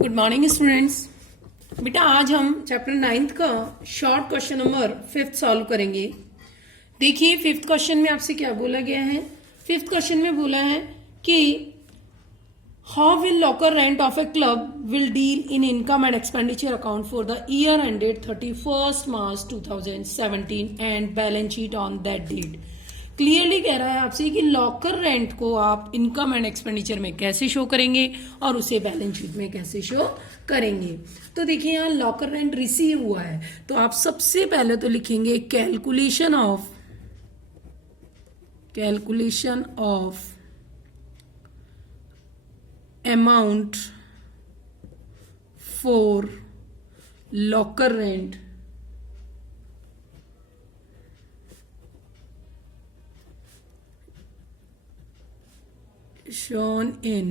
Good morning students. बेटा आज हम चैप्टर 9th का short question number 5th solve करेंगे। देखिए 5th क्वेश्चन में आपसे क्या बोला गया है। 5th क्वेश्चन में बोला है कि how will locker rent of a club will deal in income and expenditure account for the year ended 31st March 2017 and balance sheet on that date. Clearly कह रहा है आपसे कि लॉकर रेंट को आप इनकम एंड एक्सपेंडिचर में कैसे show करेंगे और उसे बैलेंस शीट में कैसे शो करेंगे। तो देखिए यहाँ लॉकर रेंट रिसीव हुआ है तो आप सबसे पहले तो लिखेंगे calculation of amount for locker rent shown in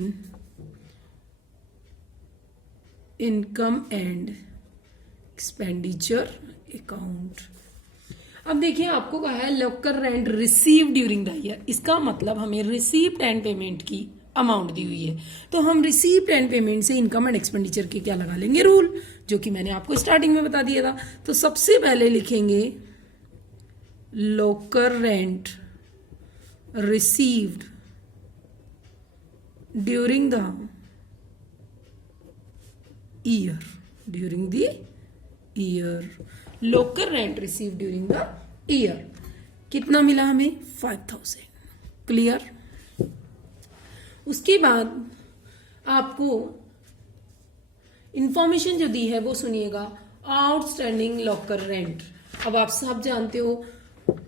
income and expenditure account। अब देखिए आपको कहा है locker rent receive during the year, इसका मतलब हमें रिसीव्ड एंड पेमेंट की अमाउंट दी हुई है तो हम रिसीव्ड एंड पेमेंट से इनकम एंड एक्सपेंडिचर के क्या लगा लेंगे रूल, जो कि मैंने आपको स्टार्टिंग में बता दिया था। तो सबसे पहले लिखेंगे locker rent received during the year local rent received during the year कितना मिला हमें 5000। क्लियर। उसके बाद आपको इंफॉर्मेशन जो दी है वो सुनिएगा, आउटस्टैंडिंग लॉकर रेंट। अब आप सब जानते हो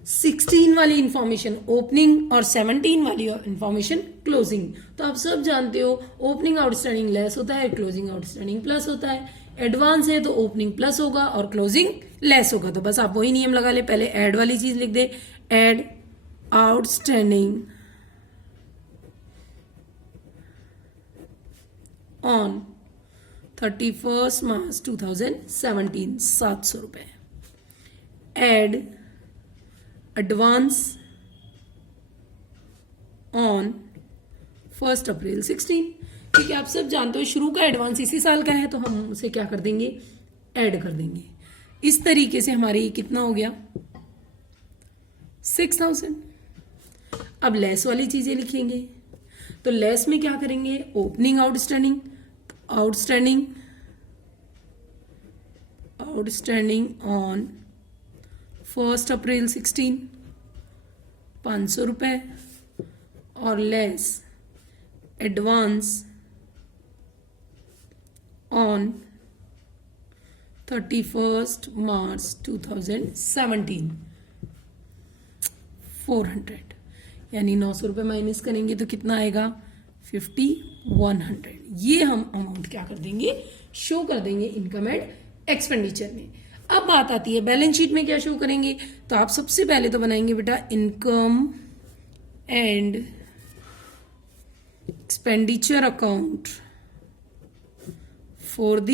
16 वाली इंफॉर्मेशन ओपनिंग और 17 वाली इंफॉर्मेशन क्लोजिंग। तो आप सब जानते हो ओपनिंग आउटस्टैंडिंग लेस होता है, क्लोजिंग आउटस्टैंडिंग प्लस होता है। एडवांस है तो ओपनिंग प्लस होगा और क्लोजिंग लेस होगा। तो बस आप वही नियम लगा ले, पहले ऐड वाली चीज लिख दे, add outstanding on 31st March 2017 700 रुपए, ऐड एडवांस ऑन 1 अप्रैल 16। ठीक है, आप सब जानते हो शुरू का एडवांस इसी साल का है तो हम उसे क्या कर देंगे, ऐड कर देंगे। इस तरीके से हमारे कितना हो गया 6000। अब लेस वाली चीजें लिखेंगे तो लेस में क्या करेंगे, ओपनिंग आउटस्टैंडिंग ऑन 1 अप्रैल 16 500 रुपए, और less advance on 31st March 2017 400, यानी 900 रुपए माइनस करेंगे तो कितना आएगा 5100। ये हम अमाउंट क्या कर देंगे, शो कर देंगे इनकम एंड एक्सपेंडिचर में। अब बात आती है बैलेंस शीट में क्या शो करेंगे। तो आप सबसे पहले तो बनाएंगे बेटा income and expenditure account for the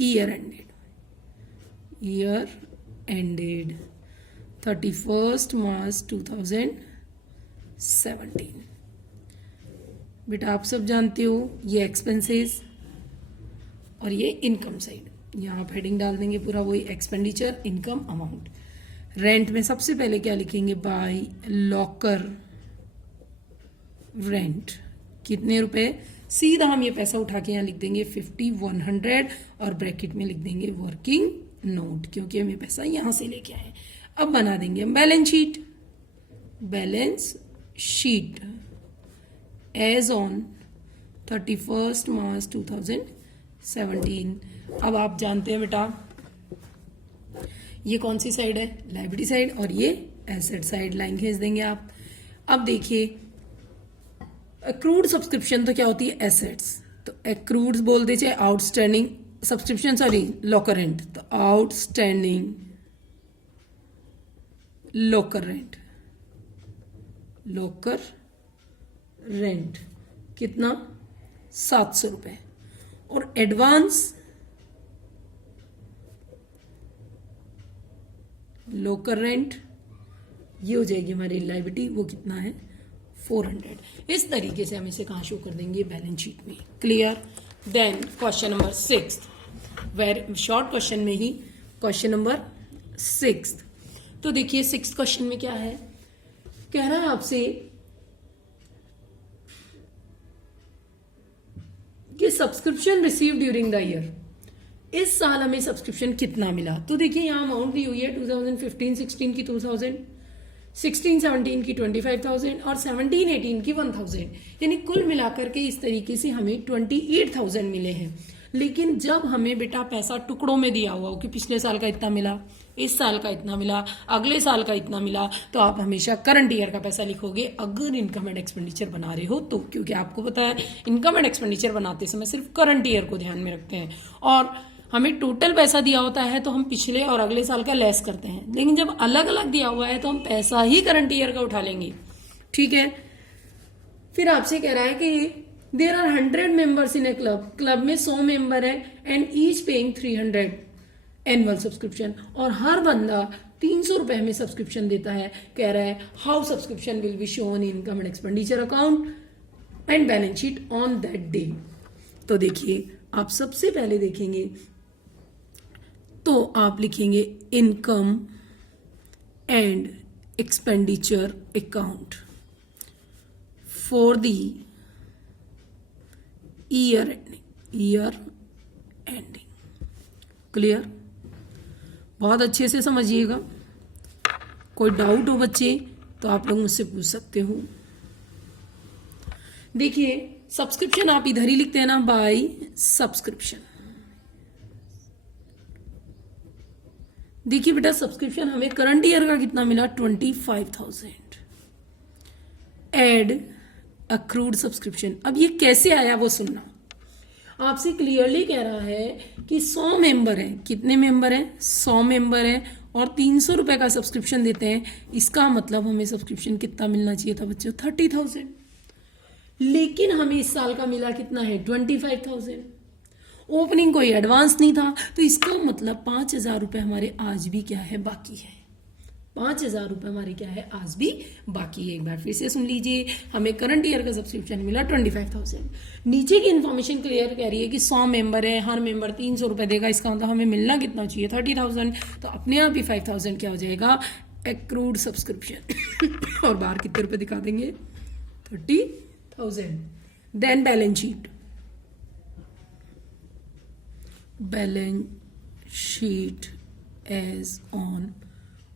year ended 31st March 2017। बेटा आप सब जानते हो ये एक्सपेंसेस और ये इनकम साइड, यहाँ आप हेडिंग डाल देंगे पूरा वही एक्सपेंडिचर इनकम अमाउंट। रेंट में सबसे पहले क्या लिखेंगे, बाय लॉकर रेंट कितने रुपए, सीधा हम ये पैसा उठा के यहाँ लिख देंगे 5100 और ब्रैकेट में लिख देंगे वर्किंग नोट, क्योंकि हम ये पैसा यहां से लेके आए। अब बना देंगे हम balance sheet as on 31st March 2017। अब आप जानते हैं बेटा ये कौन सी साइड है, लायबिलिटी साइड, और ये एसेट साइड। लाइन खींच देंगे आप। अब देखिए एक्रूड सब्सक्रिप्शन तो क्या होती है, एसेट्स। तो एक्रूड बोल दे चाहे outstanding subscription, sorry locker rent, तो आउटस्टैंडिंग लॉकर रेंट कितना 700 रुपए, और एडवांस लॉकर रेंट ये हो जाएगी हमारी लायबिलिटी, वो कितना है 400। इस तरीके से हम इसे कहाँ शो कर देंगे, बैलेंस शीट में। Clear. Then question number 6, very short question में ही क्वेश्चन नंबर 6। तो देखिए 6 क्वेश्चन में क्या है, कह रहा है आपसे कि subscription receive during the year, इस साल हमें सब्सक्रिप्शन कितना मिला। तो देखिए यहां अमाउंट दी हुई है 2015-16 की 2000, 16-17 की 25,000 और 17-18 की 1,000, यानी कुल मिलाकर के इस तरीके से हमें 28,000 मिले हैं। लेकिन जब हमें बेटा पैसा टुकड़ों में दिया हुआ हो कि पिछले साल का इतना मिला, इस साल का इतना मिला, अगले साल का इतना मिला, तो आप हमेशा करंट ईयर का पैसा लिखोगे अगर इनकम एंड एक्सपेंडिचर बना रहे हो तो, क्योंकि आपको पता है इनकम एंड एक्सपेंडिचर बनाते समय सिर्फ करंट ईयर को ध्यान में रखते हैं और हमें टोटल पैसा दिया होता है तो हम पिछले और अगले साल का लेस करते हैं। लेकिन जब अलग अलग दिया हुआ है तो हम पैसा ही करंट ईयर का उठा लेंगे। ठीक है। फिर आपसे कह रहा है कि there are 100 members in a club, club में 100 मेंबर है and each paying 300 annual subscription, और हर बंदा 300 रुपए में सब्सक्रिप्शन देता है। कह रहा है how subscription will be shown in income and expenditure account and balance sheet on that day. तो देखिए आप सबसे पहले देखेंगे तो आप लिखेंगे income and expenditure account for the year ending. Clear. बहुत अच्छे से समझिएगा, कोई डाउट हो बच्चे तो आप लोग मुझसे पूछ सकते हो। देखिए सब्सक्रिप्शन आप इधर ही लिखते हैं ना, बाय सब्सक्रिप्शन। देखिए बेटा सब्सक्रिप्शन हमें करंट ईयर का कितना मिला, 25,000। एड अक्रूड सब्सक्रिप्शन, अब ये कैसे आया वो सुनना। आपसे क्लियरली कह रहा है कि 100 मेंबर हैं, कितने मेंबर हैं, 100 मेंबर हैं और 300 रुपए का सब्सक्रिप्शन देते हैं। इसका मतलब हमें सब्सक्रिप्शन कितना मिलना चाहिए था बच्चों, 30,000। लेकिन हमें इस साल का मिला कितना है, 25,000। ओपनिंग कोई एडवांस नहीं था, तो इसका मतलब 5,000 रुपए हमारे आज भी क्या है, बाकी है। 5,000 रुपए हमारे क्या है, आज भी बाकी है। एक बार फिर से सुन लीजिए, हमें करंट ईयर का सब्सक्रिप्शन मिला 25,000। नीचे की इन्फॉर्मेशन क्लियर कह रही है कि 100 मेंबर है, हर मेंबर 300 रुपए देगा, इसका मतलब हमें मिलना कितना चाहिए, 30,000। तो अपने आप ही 5,000 क्या हो जाएगा, एक्रूड सब्सक्रिप्शन। और बाहर कितने रुपए दिखा देंगे, 30,000। Then balance sheet, balance sheet as on,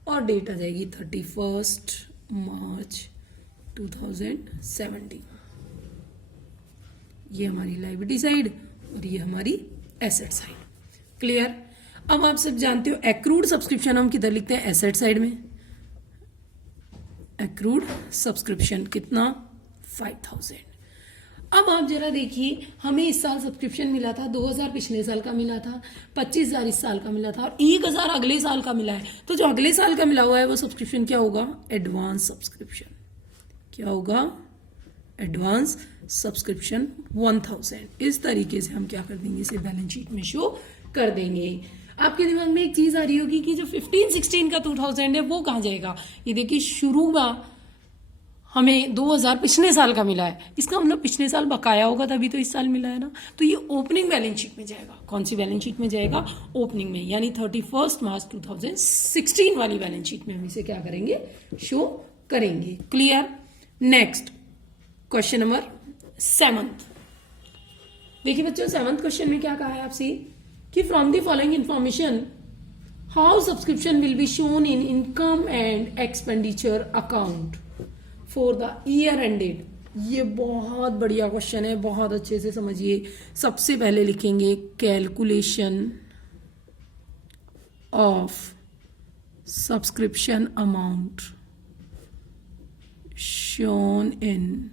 और डेट आ जाएगी 31 मार्च 2017। ये हमारी लायबिलिटी साइड और ये हमारी एसेट साइड। क्लियर। अब आप सब जानते हो एक्रूड सब्सक्रिप्शन हम किधर लिखते हैं, एसेट साइड में। एक्रूड सब्सक्रिप्शन कितना, 5,000। अब आप जरा देखिए, हमें इस साल सब्सक्रिप्शन मिला था 2,000, पिछले साल का मिला था 25,000, इस साल का मिला था और 1,000 अगले साल का मिला है। तो जो अगले साल का मिला हुआ है वो सब्सक्रिप्शन क्या होगा, एडवांस सब्सक्रिप्शन। क्या होगा, एडवांस सब्सक्रिप्शन 1,000। इस तरीके से हम क्या कर देंगे, इसे बैलेंस शीट में शो कर देंगे। आपके दिमाग में एक चीज आ रही होगी कि जो 15-16 का 2,000 है वो कहाँ जाएगा। ये देखिए शुरू में हमें 2,000 पिछले साल का मिला है, इसका मतलब पिछले साल बकाया होगा तभी तो इस साल मिला है ना। तो ये ओपनिंग बैलेंस शीट में जाएगा। कौन सी बैलेंस शीट में जाएगा, ओपनिंग में, यानी 31 मार्च 2016 वाली बैलेंस शीट में हम इसे क्या करेंगे, शो करेंगे। क्लियर। Next question number 7। देखिए बच्चों 7th क्वेश्चन में क्या कहा है आपसे कि from the following information how subscription will be shown in income and expenditure account for the year ended. ये बहुत बढ़िया क्वेश्चन है, बहुत अच्छे से समझिए। सबसे पहले लिखेंगे calculation of subscription amount shown in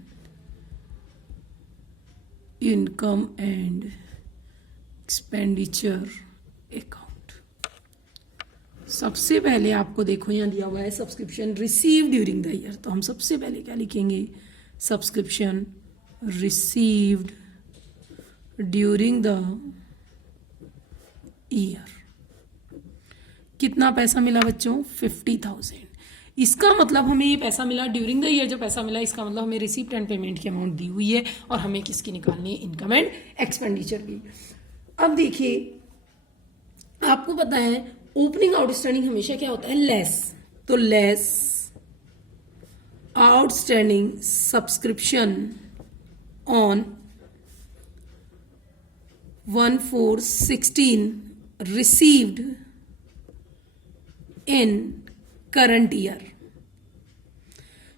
income and expenditure account. सबसे पहले आपको देखो यहां दिया हुआ है subscription receive during the year, तो हम सबसे पहले क्या लिखेंगे, subscription received during the year. कितना पैसा मिला बच्चों, 50,000। इसका मतलब हमें ये पैसा मिला ड्यूरिंग द ईयर, जो पैसा मिला इसका मतलब हमें रिसीप्ट एंड पेमेंट की अमाउंट दी हुई है और हमें किसकी निकालनी है, इनकम एंड एक्सपेंडिचर की। अब देखिए आपको पता है ओपनिंग आउटस्टैंडिंग हमेशा क्या होता है, लेस, तो less outstanding subscription on 1/4/16 received in current year.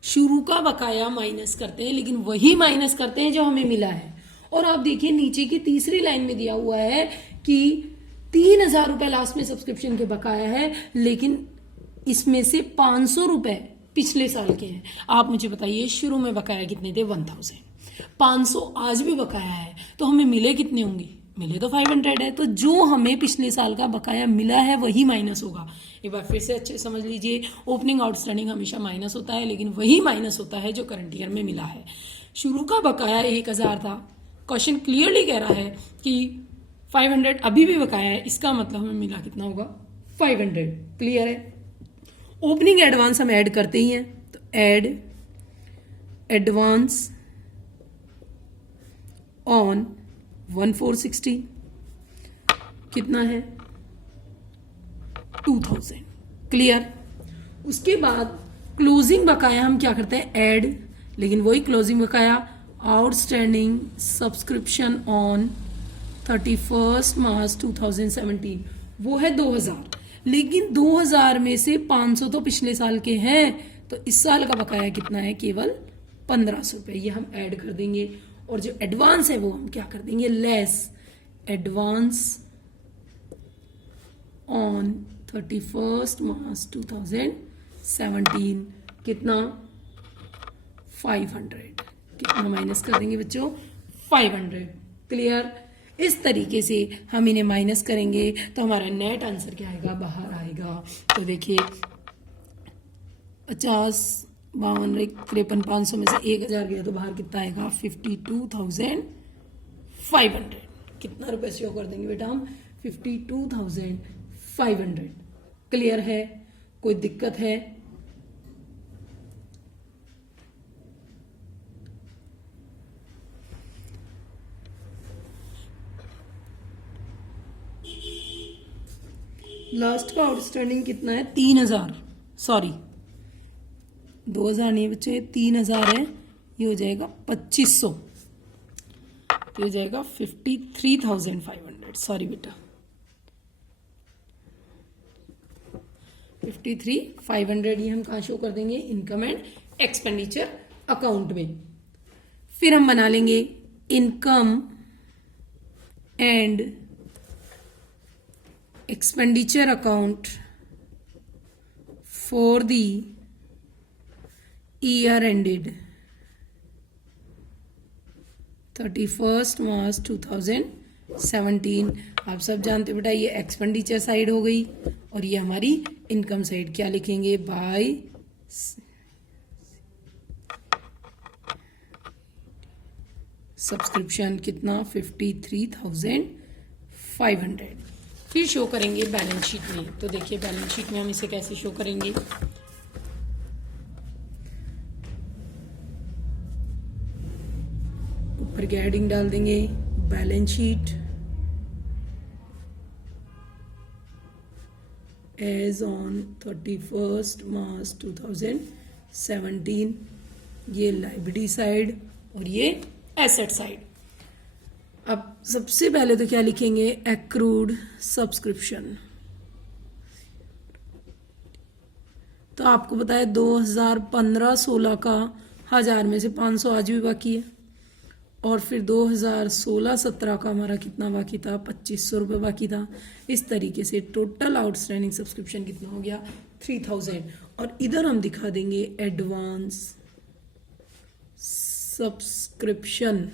शुरू का बकाया माइनस करते हैं, लेकिन वही माइनस करते हैं जो हमें मिला है। और आप देखिए नीचे की तीसरी लाइन में दिया हुआ है कि 3,000 रुपए लास्ट में सब्सक्रिप्शन के बकाया है, लेकिन इसमें से 500 रुपए पिछले साल के हैं। आप मुझे बताइए शुरू में बकाया कितने थे, 1000, 500 आज भी बकाया है, तो हमें मिले कितने होंगे, मिले तो 500 है। तो जो हमें पिछले साल का बकाया मिला है वही माइनस होगा। एक बार फिर से अच्छे समझ लीजिए, ओपनिंग आउटस्टैंडिंग हमेशा माइनस होता है, लेकिन वही माइनस होता है जो करंट ईयर में मिला है। शुरू का बकाया 1000 था, क्वेश्चन क्लियरली कह रहा है कि 500 अभी भी बकाया है, इसका मतलब हमें मिला कितना होगा, 500। क्लियर है। ओपनिंग एडवांस हम ऐड करते ही हैं, तो ऐड एडवांस ऑन 1/4/16 कितना है, 2000। क्लियर। उसके बाद क्लोजिंग बकाया हम क्या करते हैं, ऐड, लेकिन वही क्लोजिंग बकाया आउटस्टैंडिंग सब्सक्रिप्शन ऑन 31 मार्च 2017 वो है 2000, लेकिन 2000 में से 500 तो पिछले साल के हैं, तो इस साल का बकाया कितना है, केवल 1500 रुपए। ये हम ऐड कर देंगे और जो एडवांस है वो हम क्या कर देंगे, लेस एडवांस ऑन 31 मार्च 2017 कितना, 500। कितना माइनस कर देंगे बच्चों, 500। क्लियर। इस तरीके से हम इन्हें माइनस करेंगे तो हमारा नेट आंसर क्या आएगा, बाहर आएगा। तो देखिए 50, 52, 53, 500 में से 1000 गया तो बाहर कितना आएगा, 52,500। कितना रुपए शो कर देंगे बेटा हम, 52,500। क्लियर है, कोई दिक्कत है? लास्ट का आउटस्टैंडिंग कितना है, 3000, सॉरी 2000 नहीं बच्चे, 3000 है, ये हो जाएगा 2500, तो हो जाएगा 53,500। सॉरी बेटा 53,500 ये हम कहाँ शो कर देंगे, इनकम एंड एक्सपेंडिचर अकाउंट में। फिर हम बना लेंगे income and expenditure account for the year ended 31 मार्च 2017। आप सब जानते हो बेटा ये एक्सपेंडिचर साइड हो गई और ये हमारी इनकम साइड। क्या लिखेंगे, बाय सब्सक्रिप्शन कितना, 53,500। फिर शो करेंगे बैलेंस शीट में। तो देखिए बैलेंस शीट में हम इसे कैसे शो करेंगे, ऊपर की हेडिंग डाल देंगे बैलेंस शीट एज ऑन 31 मार्च 2017। ये लायबिलिटी साइड और ये एसेट साइड। अब सबसे पहले तो क्या लिखेंगे, एक्रूड सब्सक्रिप्शन। तो आपको पता है 2015-16 का 1000 में से 500 आज भी बाकी है, और फिर 2016-17 का हमारा कितना बाकी था, 2500 रुपये बाकी था। इस तरीके से टोटल आउटस्टैंडिंग सब्सक्रिप्शन कितना हो गया, 3000। और इधर हम दिखा देंगे एडवांस सब्सक्रिप्शन।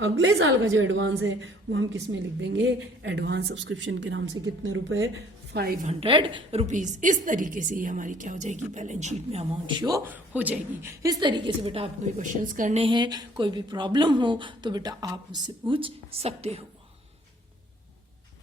अगले साल का जो एडवांस है वो हम किस में लिख देंगे, एडवांस सब्सक्रिप्शन के नाम से कितने रुपए, 500 रुपीज। इस तरीके से ये हमारी क्या हो जाएगी, बैलेंस शीट में अमाउंट शो हो जाएगी। इस तरीके से बेटा आपको क्वेश्चंस करने हैं, कोई भी प्रॉब्लम हो तो बेटा आप मुझसे पूछ सकते हो।